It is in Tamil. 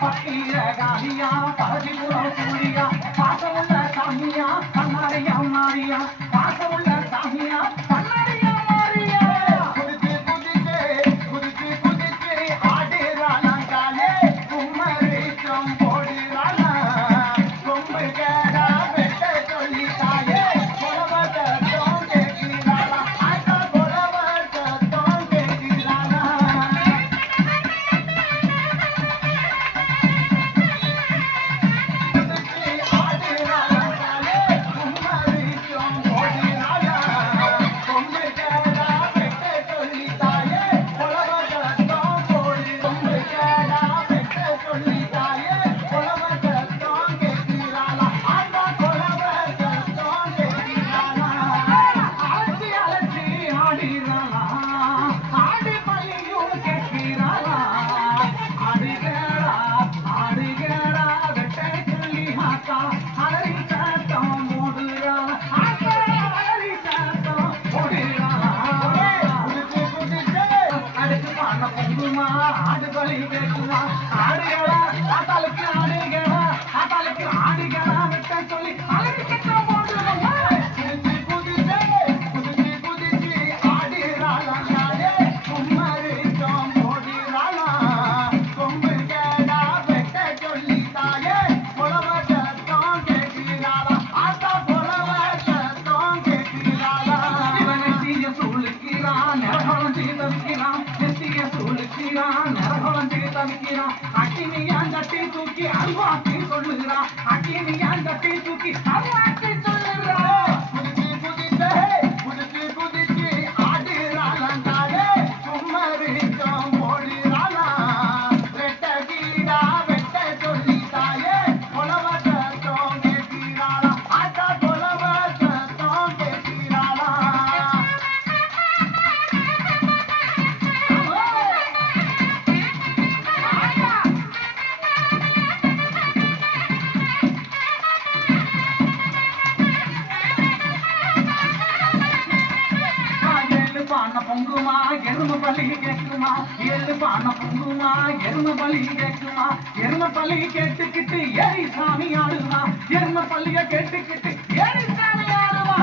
பட்டிய காலியா பரதிபுரம் சூரியா பாசமுள்ள சாமியா கண்ணாடியா மாறியா பாசமுள்ள சாமியா கண்ணாடியா மாறியா குதிச்சு குதிச்சு குதிச்சு குதிச்சு ஆடுறாளாங்காலே கும்மரிச்சம் போடுறாளா கொம்பு கேடா வெட்ட சொல்லி தாயே கொலவத்தம் கேட்கிறாளா ஆட்டா கொலவத்தம் கேட்கிறாளா ஆடு பலி கேட்குமா ஆடுகளா ஆத்தாளுக்கு ஆடுகளா ஆத்தாளுக்கு ஆடுகளா விட்ட சொல்லி அழகு கேட்க போடுறோம் குதிச்சு குதிச்சு குதிச்சு குதிச்சு ஆடுறாளாங்காலே கும்மரிச்சம் போடுறாளா கொம்பு கேடா வெட்ட சொல்லி தாயே கொலவத்தம் கேட்கிறாளா ஆத்தா கொலவத்தம் கேட்கிறாளா இவனை தீய சூழுக்கிறான் நரகம் செய்தவிக்கிறான் நெத்திய சூழுக்கிறான் நரகம் செய்தவிக்கிறான் அக்கினியான் தட்டி தூக்கி அல்வாக்கி சொல்லுகிறான் அக்கினியான் தட்டி தூக்கி அல்வாக்கி சொல்லுகிறான் குதிச்சு குதிச்சு குதிச்சு குதிச்சு ஆடுறாளாங்காலே கும்மரிச்சம் போடுறாளா வெட்ட கீடா வெட்ட சொல்லி தாயே கொலவத்தம் கேட்கிறாளா ஆட்டா கொலவத்தம் கேட்கிறாளா பான பொங்குமா எரும பலி கேட்குமா ஏழு பான பொங்குமா எரும பலி கேட்குமா எரும பலி கேட்டுக்கிட்டு ஏறி சாமி ஆடுமா எரும பள்ளிய கேட்டுக்கிட்டு ஏறி சாமி ஆடுமா